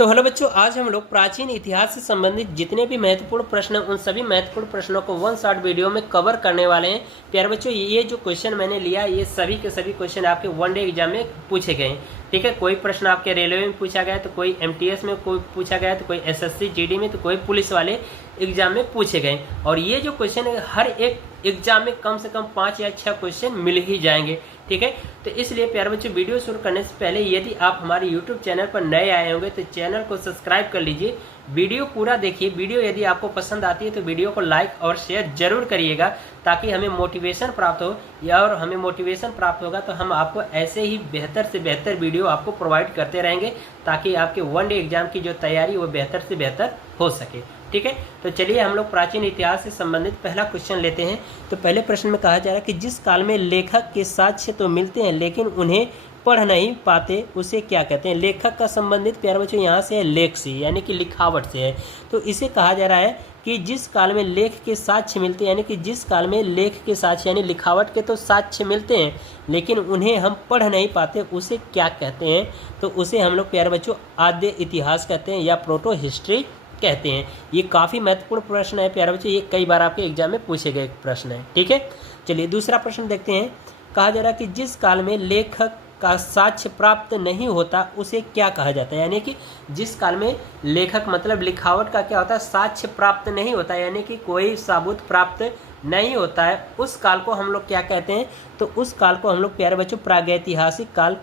तो हेलो बच्चों, आज हम लोग प्राचीन इतिहास से संबंधित जितने भी महत्वपूर्ण प्रश्न हैं उन सभी महत्वपूर्ण प्रश्नों को वन शॉट वीडियो में कवर करने वाले हैं। प्यारे बच्चों, ये जो क्वेश्चन मैंने लिया ये सभी के सभी क्वेश्चन आपके वन डे एग्जाम में पूछे गए हैं। ठीक है, कोई प्रश्न आपके रेलवे में पूछा गया तो कोई MTS में कोई पूछा गया तो कोई SSC GD में तो कोई पुलिस वाले एग्जाम में पूछे गए। और ये जो क्वेश्चन है हर एक एग्जाम में कम से कम 5 या 6 क्वेश्चन मिल ही जाएंगे। ठीक है, तो इसलिए प्यारे बच्चों, वीडियो शुरू करने से पहले यदि आप हमारे YouTube चैनल पर नए आए होंगे तो चैनल को सब्सक्राइब कर लीजिए, वीडियो पूरा देखिए। वीडियो यदि आपको पसंद आती है तो वीडियो को लाइक और शेयर जरूर करिएगा ताकि हमें मोटिवेशन प्राप्त हो, या और हमें मोटिवेशन प्राप्त होगा तो हम आपको ऐसे ही बेहतर से बेहतर वीडियो आपको प्रोवाइड करते रहेंगे ताकि आपके वन डे एग्जाम की जो तैयारी वो बेहतर से बेहतर हो सके। ठीक है, तो चलिए हम लोग प्राचीन इतिहास से संबंधित पहला क्वेश्चन लेते हैं। तो पहले प्रश्न में कहा जा रहा है कि जिस काल में लेखक के साक्ष्य तो मिलते हैं लेकिन उन्हें पढ़ नहीं पाते उसे क्या कहते हैं। लेखक का संबंधित प्यारे बच्चों यहाँ से है लेख से, यानी कि लिखावट से है। तो इसे कहा जा रहा है कि जिस काल में लेख के साक्ष्य मिलते हैं, यानी कि जिस काल में लेख के साक्ष्य यानी लिखावट के तो साक्ष्य मिलते हैं लेकिन उन्हें हम पढ़ नहीं पाते उसे क्या कहते हैं। तो उसे हम लोग प्यारे बच्चों आद्य इतिहास कहते हैं या प्रोटो हिस्ट्री कहते हैं। ये काफ़ी महत्वपूर्ण प्रश्न है प्यारे बच्चों, ये कई बार आपके एग्जाम में पूछे गए प्रश्न है। ठीक है, चलिए दूसरा प्रश्न देखते हैं। कहा जा रहा है कि जिस काल में लेखक का साक्ष्य प्राप्त नहीं होता उसे क्या कहा जाता है। यानी कि जिस काल में लेखक मतलब लिखावट का क्या होता है, साक्ष्य प्राप्त नहीं होता है, यानी कि कोई सबूत प्राप्त नहीं होता है, उस काल को हम लोग क्या कहते हैं। तो उस काल को हम लोग प्यारे बच्चों प्रागैतिहासिक काल,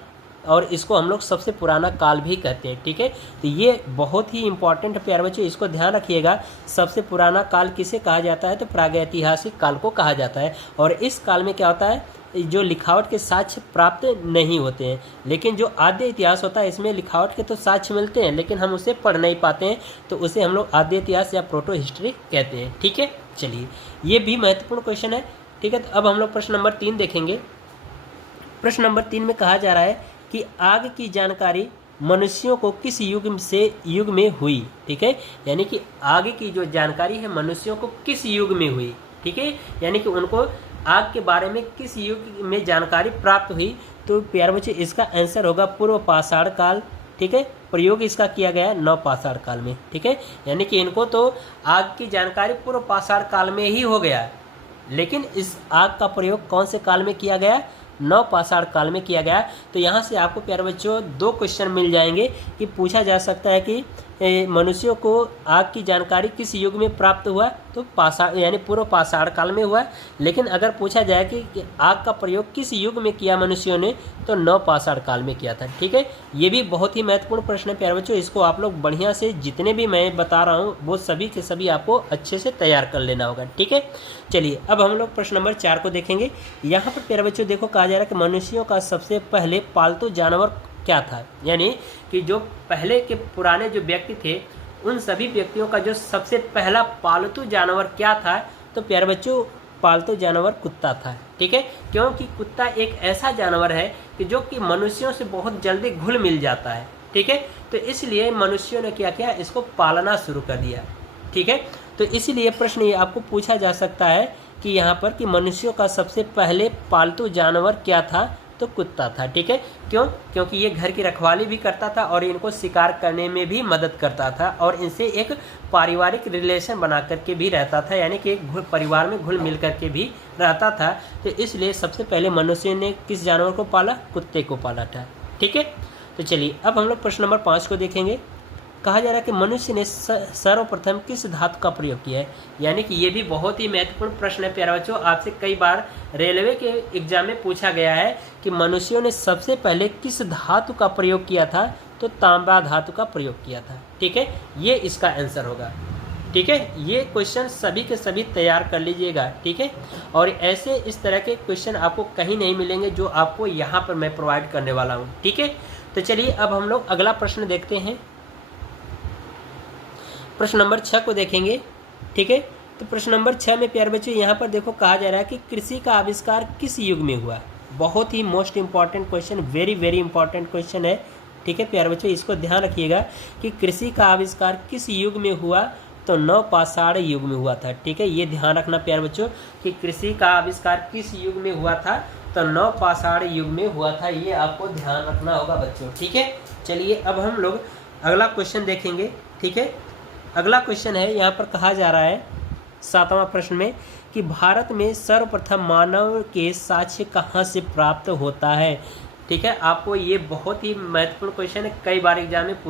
और इसको हम लोग सबसे पुराना काल भी कहते हैं। ठीक है, तो ये बहुत ही इंपॉर्टेंट है प्यारे बच्चों, इसको ध्यान रखिएगा। सबसे पुराना काल किसे कहा जाता है, तो प्रागैतिहासिक काल को कहा जाता है। और इस काल में क्या होता है, जो लिखावट के साक्ष्य प्राप्त नहीं होते हैं, लेकिन जो आद्य इतिहास होता है इसमें लिखावट के तो साक्ष्य मिलते हैं लेकिन हम उसे पढ़ नहीं पाते हैं, तो उसे हम लोग आद्य इतिहास या प्रोटो हिस्ट्री कहते हैं। ठीक है, चलिए ये भी महत्वपूर्ण क्वेश्चन है। ठीक है, तो अब हम लोग प्रश्न नंबर 3 देखेंगे। प्रश्न नंबर 3 में कहा जा रहा है कि आग की जानकारी मनुष्यों को किस युग में हुई। ठीक है, यानी कि आग की जो जानकारी है मनुष्यों को किस युग में हुई। ठीक है, यानी कि उनको आग के बारे में किस युग में जानकारी प्राप्त हुई। तो प्यारे बच्चे इसका आंसर होगा पूर्व पाषाण काल। ठीक है, प्रयोग इसका किया गया नव पाषाण काल में। ठीक है, यानी कि इनको तो आग की जानकारी पूर्व पाषाण काल में ही हो गया, लेकिन इस आग का प्रयोग कौन से काल में किया गया, नव पाषाण काल में किया गया। तो यहाँ से आपको प्यारे बच्चों 2 क्वेश्चन मिल जाएंगे कि पूछा जा सकता है कि मनुष्यों को आग की जानकारी किस युग में प्राप्त हुआ, तो पाषाण यानी पूर्व पाषाण काल में हुआ। लेकिन अगर पूछा जाए कि आग का प्रयोग किस युग में किया मनुष्यों ने, तो नव पाषाण काल में किया था। ठीक है, ये भी बहुत ही महत्वपूर्ण प्रश्न है प्यारे बच्चों, इसको आप लोग बढ़िया से जितने भी मैं बता रहा हूँ वो सभी के सभी आपको अच्छे से तैयार कर लेना होगा। ठीक है, चलिए अब हम लोग प्रश्न नंबर 4 को देखेंगे। यहाँ पर प्यारे बच्चों देखो कहा जा रहा है कि मनुष्यों का सबसे पहले पालतू जानवर क्या था। यानी कि जो पहले के पुराने जो व्यक्ति थे उन सभी व्यक्तियों का जो सबसे पहला पालतू जानवर क्या था, तो प्यारे बच्चों पालतू जानवर कुत्ता था। ठीक है, क्योंकि कुत्ता एक ऐसा जानवर है कि जो कि मनुष्यों से बहुत जल्दी घुल मिल जाता है। ठीक है, तो इसलिए मनुष्यों ने क्या किया, इसको पालना शुरू कर दिया। ठीक है, तो इसीलिए प्रश्न ये आपको पूछा जा सकता है कि यहाँ पर कि मनुष्यों का सबसे पहले पालतू जानवर क्या था, तो कुत्ता था। ठीक है, क्यों, क्योंकि ये घर की रखवाली भी करता था और इनको शिकार करने में भी मदद करता था और इनसे एक पारिवारिक रिलेशन बना करके भी रहता था, यानी कि एक परिवार में घुल मिल करके भी रहता था। तो इसलिए सबसे पहले मनुष्य ने किस जानवर को पाला, कुत्ते को पाला था। ठीक है, तो चलिए अब हम लोग प्रश्न नंबर 5 को देखेंगे। कहा जा रहा है कि मनुष्य ने सर्वप्रथम किस धातु का प्रयोग किया है। यानी कि ये भी बहुत ही महत्वपूर्ण प्रश्न है प्यारे बच्चों, आपसे कई बार रेलवे के एग्जाम में पूछा गया है कि मनुष्यों ने सबसे पहले किस धातु का प्रयोग किया था, तो तांबा धातु का प्रयोग किया था। ठीक है, ये इसका आंसर होगा। ठीक है, ये क्वेश्चन सभी के सभी तैयार कर लीजिएगा। ठीक है, और ऐसे इस तरह के क्वेश्चन आपको कहीं नहीं मिलेंगे जो आपको यहाँ पर मैं प्रोवाइड करने वाला हूँ। ठीक है, तो चलिए अब हम लोग अगला प्रश्न देखते हैं। प्रश्न नंबर 6 को देखेंगे। ठीक है, तो प्रश्न नंबर 6 में प्यारे बच्चों यहाँ पर देखो कहा जा रहा है कि कृषि का आविष्कार किस युग में हुआ। बहुत ही most important question, very very important question है। ठीक है प्यारे बच्चों, इसको ध्यान रखिएगा कि कृषि का आविष्कार किस युग में हुआ, तो नव पाषाण युग में हुआ था। ठीक है, ये ध्यान रखना प्यारे बच्चों कि कृषि का आविष्कार किस युग में हुआ था, तो नव पाषाण युग में हुआ था। ये आपको ध्यान रखना होगा बच्चों। ठीक है, चलिए अब हम लोग अगला क्वेश्चन देखेंगे। ठीक है, अगला क्वेश्चन है, यहाँ पर कहा जा रहा है 7वां प्रश्न में कि भारत में सर्वप्रथम मानव के साक्ष्य कहाँ से प्राप्त होता है। ठीक है, आपको ये बहुत ही महत्वपूर्ण क्वेश्चन है, कई बार एग्जाम में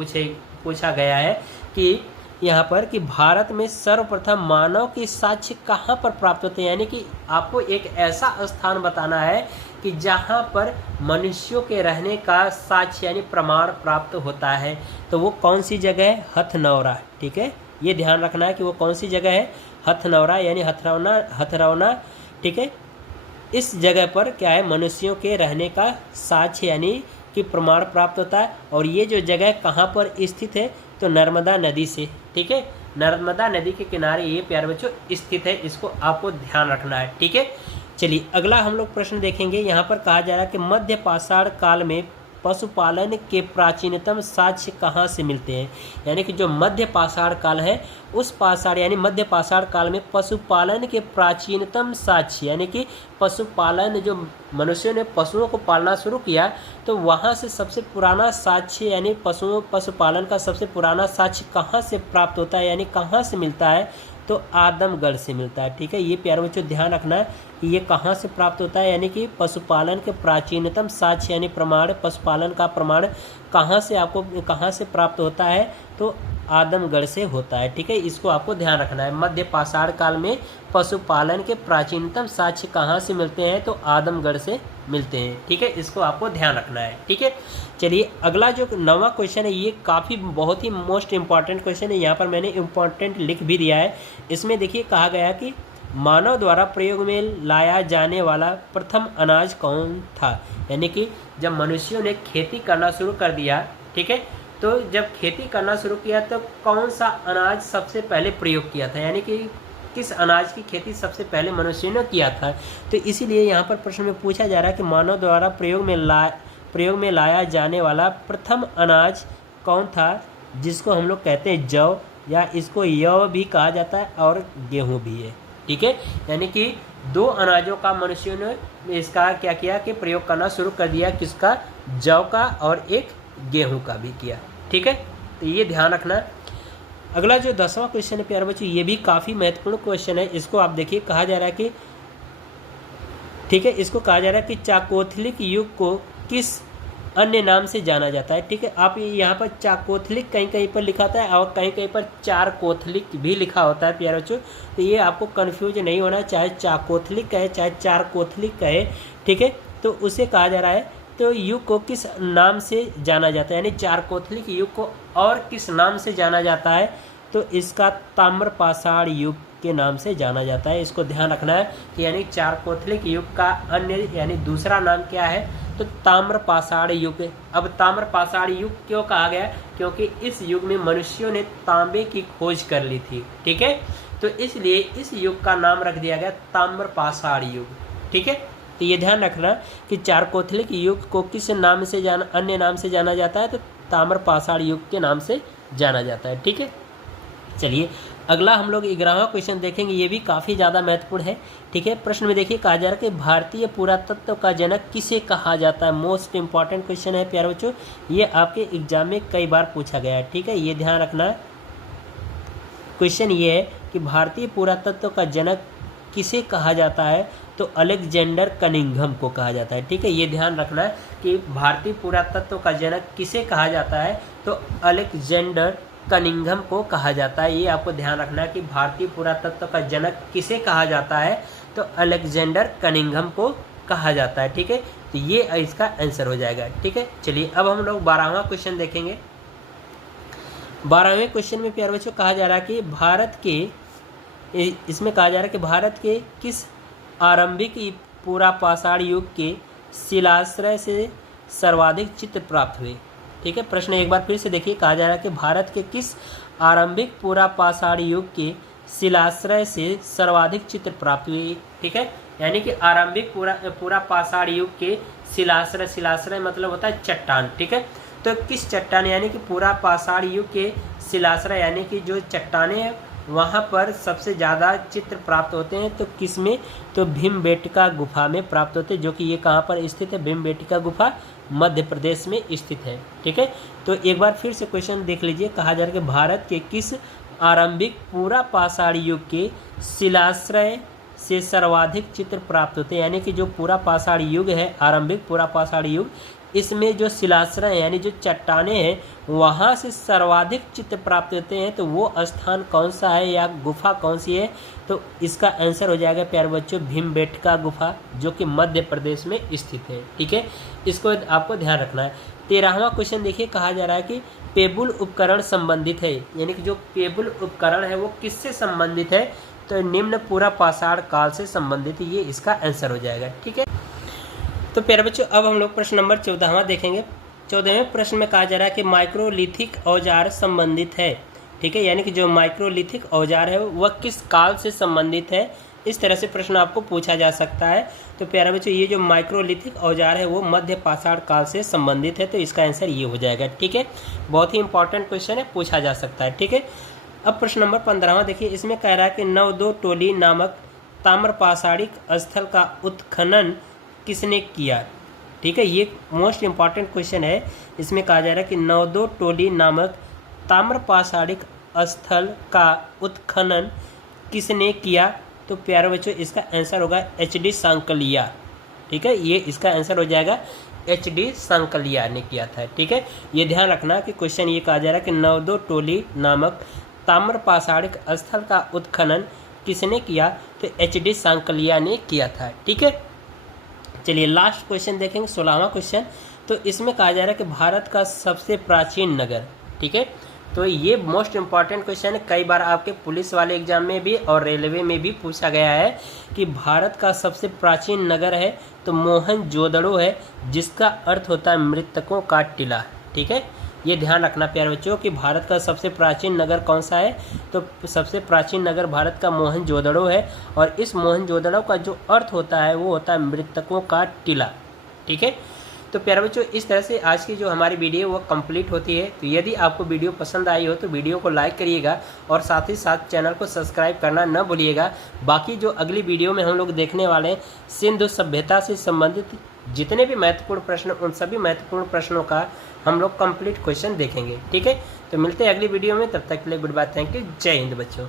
पूछा गया है कि यहाँ पर कि भारत में सर्वप्रथम मानव के साक्ष्य कहाँ पर प्राप्त होते हैं, यानी कि आपको एक ऐसा स्थान बताना है कि जहाँ पर मनुष्यों के रहने का साक्ष्य यानी प्रमाण प्राप्त होता है। तो वो कौन सी जगह है? हथनौरा। ठीक है, ये ध्यान रखना है कि वो कौन सी जगह है? हथनौरा यानी हथरौना। ठीक है, इस जगह पर क्या है? मनुष्यों के रहने का साक्ष्य यानी कि प्रमाण प्राप्त होता है। और ये जो जगह कहाँ पर स्थित है? तो नर्मदा नदी से। ठीक है, नर्मदा नदी के किनारे ये प्यारे बच्चों स्थित है, इसको आपको ध्यान रखना है। ठीक है, चलिए अगला हम लोग प्रश्न देखेंगे। यहाँ पर कहा जा रहा है कि मध्य पाषाण काल में पशुपालन के प्राचीनतम साक्ष्य कहाँ से मिलते हैं, यानी कि जो मध्य पाषाण काल है उस पाषाण यानी मध्य पाषाण काल में पशुपालन के प्राचीनतम साक्ष्य यानी कि पशुपालन जो मनुष्यों ने पशुओं को पालना शुरू किया तो वहाँ से सबसे पुराना साक्ष्य यानी पशुपालन का सबसे पुराना साक्ष्य कहाँ से प्राप्त होता है यानी कहाँ से मिलता है? तो आदमगढ़ से मिलता है। ठीक है, ये प्यारे बच्चों ध्यान रखना है कि ये कहाँ से प्राप्त होता है, यानी कि पशुपालन के प्राचीनतम साक्ष्य यानी प्रमाण, पशुपालन का प्रमाण कहाँ से प्राप्त होता है? तो आदमगढ़ से होता है। ठीक है, इसको आपको ध्यान रखना है। मध्य पाषाण काल में पशुपालन के प्राचीनतम साक्ष्य कहाँ से मिलते हैं? तो आदमगढ़ से मिलते हैं। ठीक है, इसको आपको ध्यान रखना है। ठीक है, चलिए अगला जो 9वां क्वेश्चन है ये काफ़ी बहुत ही मोस्ट इम्पॉर्टेंट क्वेश्चन है। यहाँ पर मैंने इम्पॉर्टेंट लिख भी दिया है। इसमें देखिए कहा गया कि मानव द्वारा प्रयोग में लाया जाने वाला प्रथम अनाज कौन था, यानी कि जब मनुष्यों ने खेती करना शुरू कर दिया, ठीक है, तो जब खेती करना शुरू किया तो कौन सा अनाज सबसे पहले प्रयोग किया था, यानी कि किस अनाज की खेती सबसे पहले मनुष्यों ने किया था। तो इसीलिए यहाँ पर प्रश्न में पूछा जा रहा है कि मानव द्वारा प्रयोग में लाया जाने वाला प्रथम अनाज कौन था, जिसको हम लोग कहते हैं जौ, या इसको यव भी कहा जाता है और गेहूँ भी है। ठीक है, यानी कि 2 अनाजों का मनुष्यों ने इसका क्या किया कि प्रयोग करना शुरू कर दिया, किसका? जौ का, और एक गेहूं का भी किया। ठीक है, तो ये ध्यान रखना। अगला जो 10वां क्वेश्चन है प्यारे बच्चों ये भी काफ़ी महत्वपूर्ण क्वेश्चन है। इसको आप देखिए, कहा जा रहा है कि ठीक है, इसको कहा जा रहा है कि चाकोथलिक युग को किस अन्य नाम से जाना जाता है। ठीक है, आप यहाँ पर चाकोथलिक कहीं कहीं पर लिखा था और कहीं कहीं पर चार कोथलिक भी लिखा होता है प्यारे बच्चों, तो ये आपको कन्फ्यूज नहीं होना, चाहे चाकोथलिक कहे चाहे चार कोथलिक कहे। ठीक है, तो उसे कहा जा रहा है तो युग को किस नाम से जाना जाता है, यानी चार कोथलिक युग को और किस नाम से जाना जाता है? तो इसका ताम्रपाषाण युग के नाम से जाना जाता है। इसको ध्यान रखना है कि यानी चार कोथलिक युग का अन्य यानी दूसरा नाम क्या है? तो ताम्रपाषाण युग। अब ताम्रपाषाण युग क्यों कहा गया? क्योंकि इस युग में मनुष्यों ने तांबे की खोज कर ली थी। ठीक है, तो इसलिए इस युग का नाम रख दिया गया ताम्रपाषाण युग। ठीक है, तो ये ध्यान रखना कि चार कोथलिक युग को किस नाम से अन्य नाम से जाना जाता है? तो ताम्रपाषाण युग के नाम से जाना जाता है। ठीक है, चलिए अगला हम लोग 11वां क्वेश्चन देखेंगे, ये भी काफ़ी ज़्यादा महत्वपूर्ण है। ठीक है, प्रश्न में देखिए कहा जा रहा है कि भारतीय पुरातत्व का जनक किसे कहा जाता है? मोस्ट इंपॉर्टेंट क्वेश्चन है प्यारे बच्चों, ये आपके एग्जाम में कई बार पूछा गया है। ठीक है, ये ध्यान रखना। क्वेश्चन ये है कि भारतीय पुरातत्व का जनक किसे कहा जाता है? तो अलेक्जेंडर कनिंघम को कहा जाता है। ठीक है, ये ध्यान रखना है कि भारतीय पुरातत्व का जनक किसे कहा जाता है? तो अलेक्जेंडर कनिंघम को कहा जाता है। ये आपको ध्यान रखना है कि भारतीय पुरातत्व का जनक किसे कहा जाता है? तो अलेक्जेंडर कनिंघम को कहा जाता है। ठीक है, तो ये इसका आंसर हो जाएगा। ठीक है, चलिए अब हम लोग 12वां क्वेश्चन देखेंगे। 12वें क्वेश्चन में प्यारे बच्चों कहा जा रहा है कि इसमें कहा जा रहा है कि भारत के किस आरंभिक पुरापाषाण युग के शिलाश्रय से सर्वाधिक चित्र प्राप्त हुए? ठीक है, प्रश्न एक बार फिर से देखिए, कहा जा रहा है कि भारत के किस आरंभिक पुरापाषाण युग के शिलाश्रय से सर्वाधिक चित्र प्राप्त हुए? ठीक है, यानी कि आरंभिक पुरापाषाण युग के शिलाश्रय मतलब होता है चट्टान। ठीक है, तो किस चट्टान यानी कि पुरापाषाण युग के शिलाश्रय यानी कि जो चट्टानें वहाँ पर सबसे ज़्यादा चित्र प्राप्त होते हैं। तो किस में? तो भीमबेटका गुफा में प्राप्त होते हैं, जो कि ये कहाँ पर स्थित है? भीमबेटका गुफा मध्य प्रदेश में स्थित है। ठीक है, तो एक बार फिर से क्वेश्चन देख लीजिए। कहा जा रहा है कि भारत के किस आरंभिक पूरा पाषाण युग के शिलाश्रय से सर्वाधिक चित्र प्राप्त होते हैं? यानी कि जो पूरा पाषाण युग है, आरंभिक पूरा पाषाण युग, इसमें जो शिलाश्रय यानी जो चट्टानें हैं वहाँ से सर्वाधिक चित्र प्राप्त होते हैं। तो वो स्थान कौन सा है या गुफा कौन सी है? तो इसका आंसर हो जाएगा प्यारे बच्चों भीमबेटका गुफा, जो कि मध्य प्रदेश में स्थित है। ठीक है, इसको आपको ध्यान रखना है। 13वां क्वेश्चन देखिए, कहा जा रहा है कि पेबुल उपकरण संबंधित है, यानी कि जो पेबुल उपकरण है वो किससे संबंधित है? तो निम्न पूरा पाषाण काल से संबंधित, ये इसका आंसर हो जाएगा। ठीक है, तो प्यारे बच्चों अब हम लोग प्रश्न नंबर 14वां देखेंगे। 14वें प्रश्न में कहा जा रहा है कि माइक्रोलिथिक औजार संबंधित है। ठीक है, यानी कि जो माइक्रोलिथिक औजार है वह किस काल से संबंधित है? इस तरह से प्रश्न आपको पूछा जा सकता है। तो प्यारे बच्चों ये जो माइक्रोलिथिक औजार है वो मध्य पाषाण काल से संबंधित है, तो इसका आंसर ये हो जाएगा। ठीक है, बहुत ही इंपॉर्टेंट क्वेश्चन है, पूछा जा सकता है। ठीक है, अब प्रश्न नंबर 15वां देखिए। इसमें कह रहा है कि नवदो टोली नामक ताम्रपाषाणिक स्थल का उत्खनन किसने किया? ठीक है, ये मोस्ट इंपॉर्टेंट क्वेश्चन है। इसमें कहा जा रहा है कि नवदो टोली नामक ताम्रपाषाणिक स्थल का उत्खनन किसने किया? तो प्यारे बच्चों इसका आंसर होगा HD सांकलिया। ठीक है, ये इसका आंसर हो जाएगा HD सांकलिया ने किया था। ठीक है, ये ध्यान रखना कि क्वेश्चन ये कहा जा रहा है कि नवदो टोली नामक ताम्रपाषाणिक स्थल का उत्खनन किसने किया? तो HD सांकलिया ने किया था। ठीक है, चलिए लास्ट क्वेश्चन देखेंगे, 16वां क्वेश्चन। तो इसमें कहा जा रहा है कि भारत का सबसे प्राचीन नगर। ठीक है, तो ये मोस्ट इंपॉर्टेंट क्वेश्चन है, कई बार आपके पुलिस वाले एग्जाम में भी और रेलवे में भी पूछा गया है कि भारत का सबसे प्राचीन नगर है तो मोहनजोदड़ो है, जिसका अर्थ होता है मृतकों का टीला। ठीक है, ये ध्यान रखना प्यारे बच्चों कि भारत का सबसे प्राचीन नगर कौन सा है? तो सबसे प्राचीन नगर भारत का मोहनजोदड़ो है, और इस मोहनजोदड़ो का जो अर्थ होता है वो होता है मृतकों का टीला। ठीक है, तो प्यारे बच्चों इस तरह से आज की जो हमारी वीडियो वो कंप्लीट होती है। तो यदि आपको वीडियो पसंद आई हो तो वीडियो को लाइक करिएगा और साथ ही साथ चैनल को सब्सक्राइब करना न भूलिएगा। बाकी जो अगली वीडियो में हम लोग देखने वाले हैं सिंधु सभ्यता से संबंधित जितने भी महत्वपूर्ण प्रश्न, उन सभी महत्वपूर्ण प्रश्नों का हम लोग कंप्लीट क्वेश्चन देखेंगे। ठीक है, तो मिलते हैं अगली वीडियो में, तब तक के लिए गुड बाय, थैंक यू, जय हिंद बच्चों।